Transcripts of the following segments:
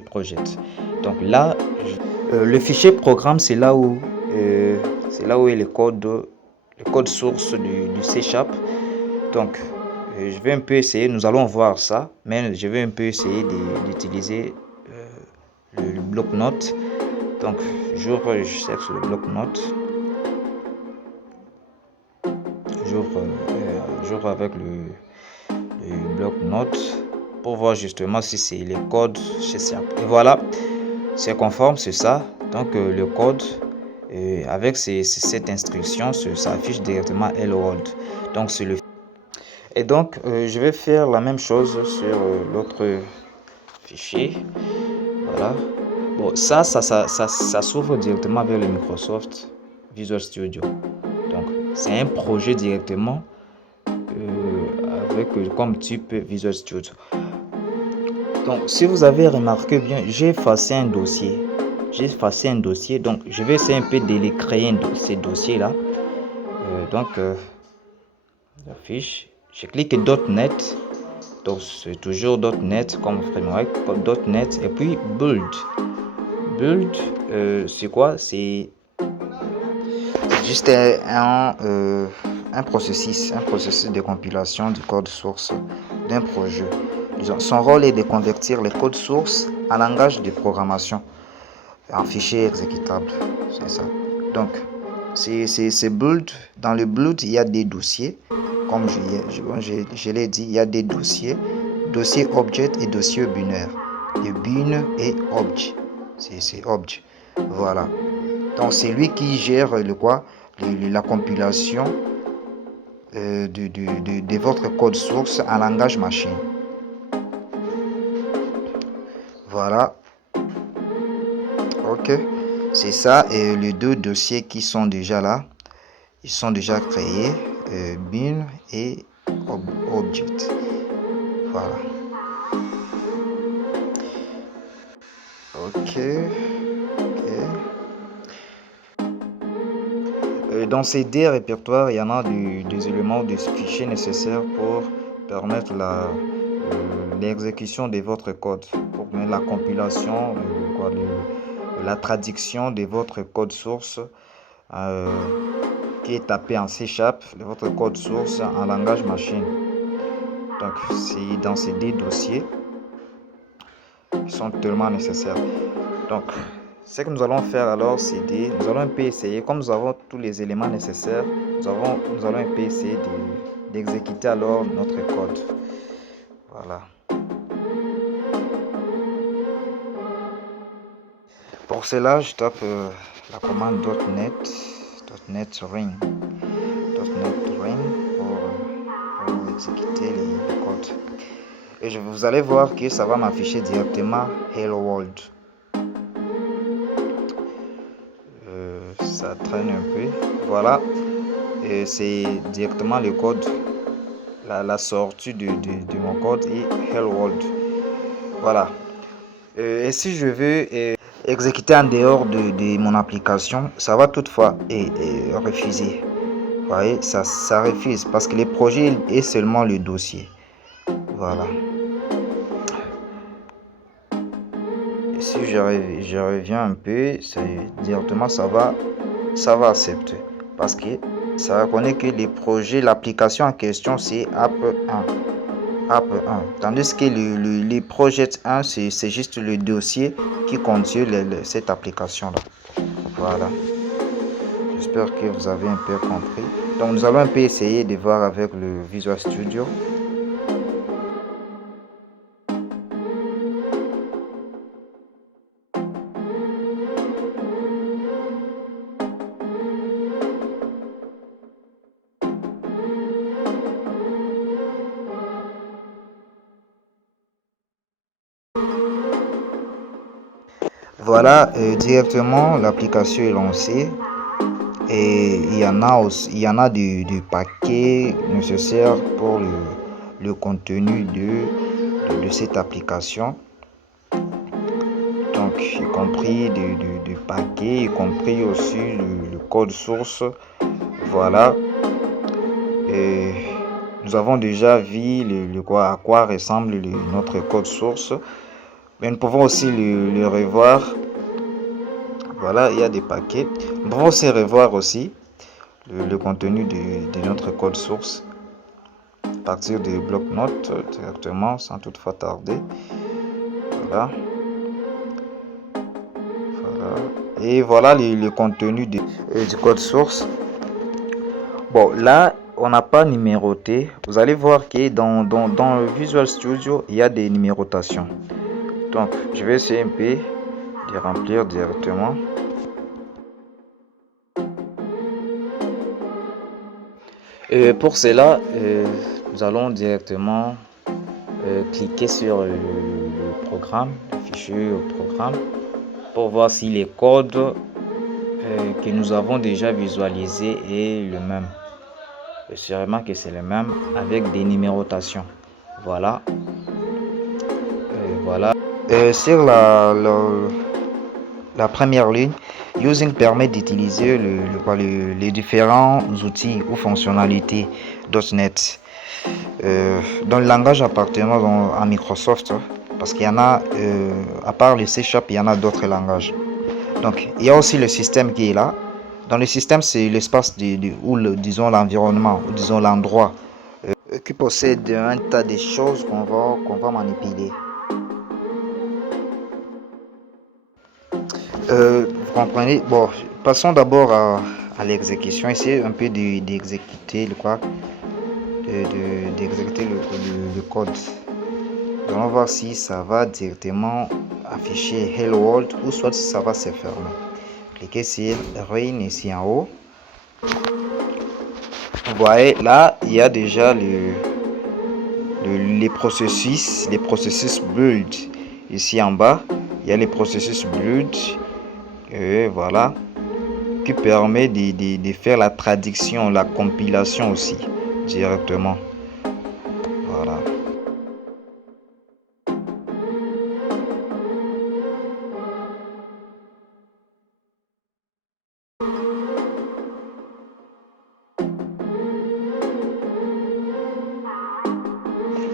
project. Donc là, le fichier programme, c'est là où est le code source du C Sharp. Donc, je vais un peu essayer, nous allons voir ça, mais je vais un peu essayer d'utiliser le bloc-notes. Donc, je cherche le bloc-notes. J'ouvre avec le bloc-notes pour voir justement si c'est les codes chez Sharp. Et voilà, c'est conforme, c'est ça. Donc, le code, avec cette instruction, ça affiche directement Hello World. Donc, c'est le. Et donc, je vais faire la même chose sur l'autre fichier. Voilà. Bon, ça s'ouvre directement avec le Microsoft Visual Studio. Donc, c'est un projet directement avec comme type Visual Studio. Donc, si vous avez remarqué bien, j'ai effacé un dossier. Donc, je vais essayer un peu de les créer ces dossiers-là. Donc, la fiche, je clique .NET. Donc, c'est toujours .NET comme framework, .NET et puis Build. Build, c'est quoi? C'est juste un processus de compilation du code source d'un projet. Son rôle est de convertir les codes sources en langage de programmation, en fichier exécutable. C'est ça. Donc, c'est build. Dans le build, il y a des dossiers. Comme je l'ai dit, il y a des dossiers. Dossier object et dossier binaire. Le bin et obj. C'est obj. Voilà. Donc, c'est lui qui gère la compilation de votre code source en langage machine. Voilà. Ok. C'est ça. Et les deux dossiers qui sont déjà là, ils sont déjà créés. Bin et object. Voilà. Ok. Dans ces deux répertoires, il y en a des éléments, des fichiers nécessaires pour permettre l'exécution de votre code, pour permettre la compilation, la traduction de votre code source qui est tapé en C Sharp, de votre code source en langage machine. Donc, c'est dans ces deux dossiers qui sont tellement nécessaires. Donc, ce que nous allons faire alors, c'est nous allons un peu essayer, comme nous avons tous les éléments nécessaires, nous allons un peu essayer d'exécuter alors notre code. Voilà. Pour cela, je tape la commande .NET Ring pour exécuter les codes. Et vous allez voir que ça va m'afficher directement Hello World. Ça traîne un peu. Voilà. Et c'est directement le code. La sortie de mon code est Hello World. Voilà. Et si je veux exécuter en dehors de mon application, ça va toutefois refuser. Vous voyez, ça refuse parce que le projet est seulement le dossier. Voilà. Et si je reviens un peu, directement ça va accepter parce que ça reconnaît que le projet, l'application en question, c'est App 1. Tandis que le projet 1, c'est juste le dossier qui contient cette application-là. Voilà. J'espère que vous avez un peu compris. Donc, nous allons un peu essayer de voir avec le Visual Studio. Voilà, directement l'application est lancée et il y en a du paquet nécessaire pour le contenu de cette application. Donc, y compris du paquet, y compris aussi le code source. Voilà. Et nous avons déjà vu à quoi ressemble notre code source. Mais nous pouvons aussi le revoir. Voilà, il y a des paquets. Nous pouvons aussi revoir aussi le contenu de notre code source à partir du bloc-notes directement sans toutefois tarder. Voilà. Et voilà le contenu du code source. Bon, là, on n'a pas numéroté. Vous allez voir que dans le Visual Studio, il y a des numérotations. Donc, je vais essayer un peu de remplir directement. Pour cela, nous allons directement cliquer sur le programme, le fichier au programme, pour voir si les codes que nous avons déjà visualisé est le même. Sûrement que c'est le même avec des numérotations. Voilà. Voilà. Sur la première ligne, Using permet d'utiliser les différents outils ou fonctionnalités .NET dans le langage appartenant à Microsoft, parce qu'il y en a, à part le C#, il y en a d'autres langages. Donc, il y a aussi le système qui est là. Dans le système, c'est l'espace ou disons l'environnement, ou disons l'endroit qui possède un tas de choses qu'on va manipuler. Vous comprenez? Bon, passons d'abord à l'exécution. Essayez un peu d'exécuter d'exécuter le code. Nous allons voir si ça va directement afficher Hello World ou soit si ça va se fermer. Cliquez sur Rain ici en haut. Vous voyez là, il y a déjà les processus build. Ici en bas, il y a les processus build. Voilà, qui permet de faire la traduction, la compilation aussi directement. Voilà.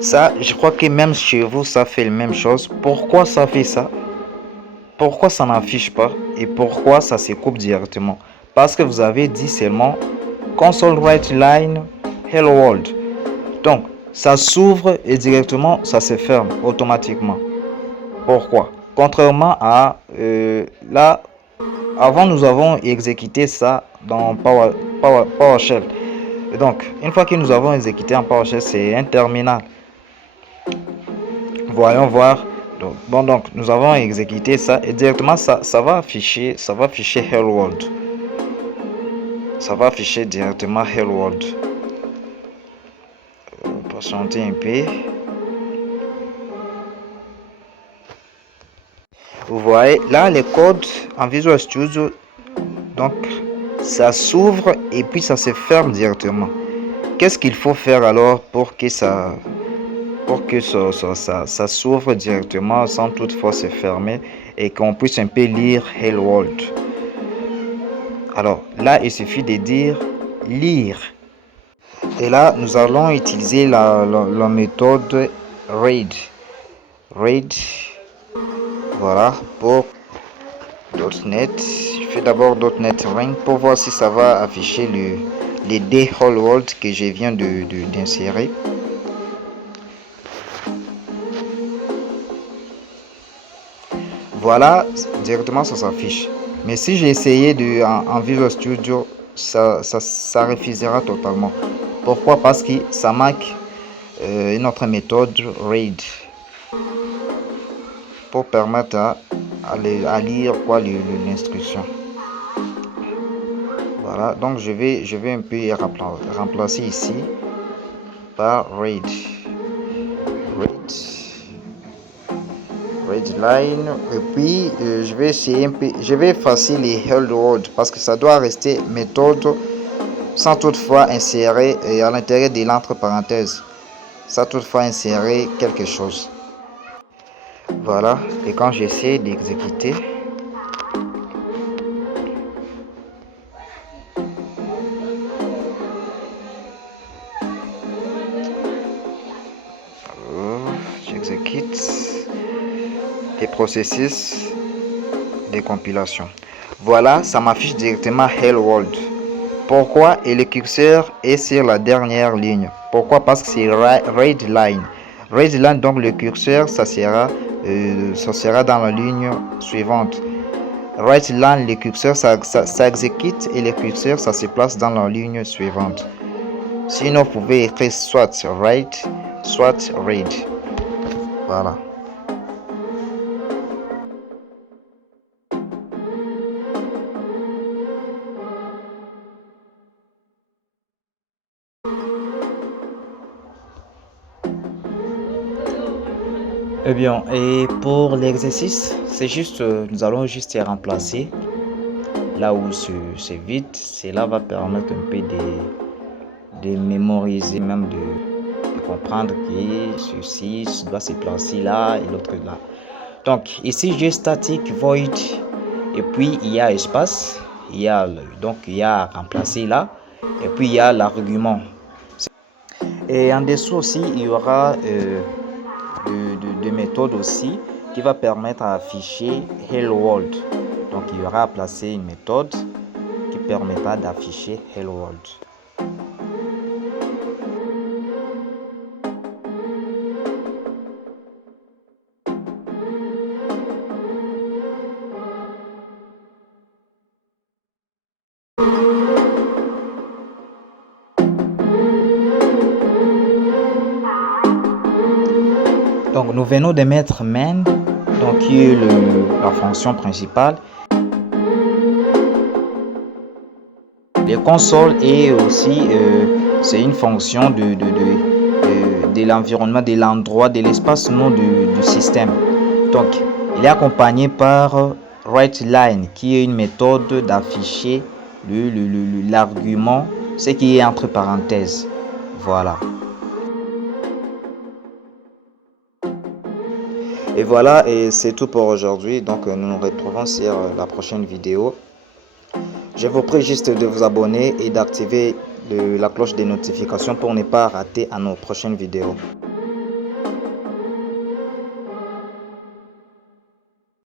Ça, je crois que même chez vous, ça fait la même chose. Pourquoi ça fait ça? Pourquoi ça n'affiche pas? Et pourquoi ça se coupe directement? Parce que vous avez dit seulement console write line hello world. Donc, ça s'ouvre et directement, ça se ferme automatiquement. Pourquoi? Contrairement à là, avant nous avons exécuté ça dans PowerShell. Et donc, une fois que nous avons exécuté en PowerShell, c'est un terminal. Voyons voir. Donc nous avons exécuté ça et directement ça va afficher Hello World. Ça va afficher directement Hello World. Patienter un peu. Vous voyez là les codes en Visual Studio. Donc ça s'ouvre et puis ça se ferme directement. Qu'est-ce qu'il faut faire alors pour que ça s'ouvre directement sans toutefois se fermer et qu'on puisse un peu lire Hello World? Alors là, il suffit de dire lire. Et là, nous allons utiliser la méthode read. Read, voilà, pour .NET. Je fais d'abord .NET Ring pour voir si ça va afficher les D Hello World que je viens d'insérer. Voilà, directement ça s'affiche. Mais si j'ai essayé en Visual Studio, ça refusera totalement. Pourquoi? Parce que ça manque une autre méthode read pour permettre à lire l'instruction. Voilà, donc je vais un peu remplacer ici par read. Line et puis je vais essayer un peu, je vais effacer les hello world parce que ça doit rester méthode sans toutefois insérer à l'intérieur de l'entre parenthèse, sans toutefois insérer quelque chose. Voilà, et quand j'essaie d'exécuter, j'exécute. processus de compilation. Voilà, ça m'affiche directement Hello World. Pourquoi? Et le curseur est sur la dernière ligne. Pourquoi? Parce que c'est Red Line. Red Line, donc le curseur, ça sera dans la ligne suivante. Right Line, le curseur, ça exécute et le curseur, ça se place dans la ligne suivante. Sinon, vous pouvez écrire soit right, soit read. Voilà. Eh bien, et pour l'exercice, c'est juste, nous allons juste remplacer là où c'est vide. Cela va permettre un peu de mémoriser, même de comprendre que ceci doit se placer là et l'autre là. Donc ici j'ai static void et puis il y a espace, il y a remplacer là et puis il y a l'argument. Et en dessous aussi il y aura de méthode aussi qui va permettre à afficher Hello World. Donc il y aura à placer une méthode qui permettra d'afficher Hello World. Donc nous venons de mettre main, donc qui est la fonction principale. Le console est aussi c'est une fonction de l'environnement, de l'endroit, de l'espace non du système. Donc il est accompagné par WriteLine qui est une méthode d'afficher l'argument, ce qui est entre parenthèses. Voilà. Et voilà, et c'est tout pour aujourd'hui. Donc nous nous retrouvons sur la prochaine vidéo. Je vous prie juste de vous abonner et d'activer la cloche des notifications pour ne pas rater à nos prochaines vidéos.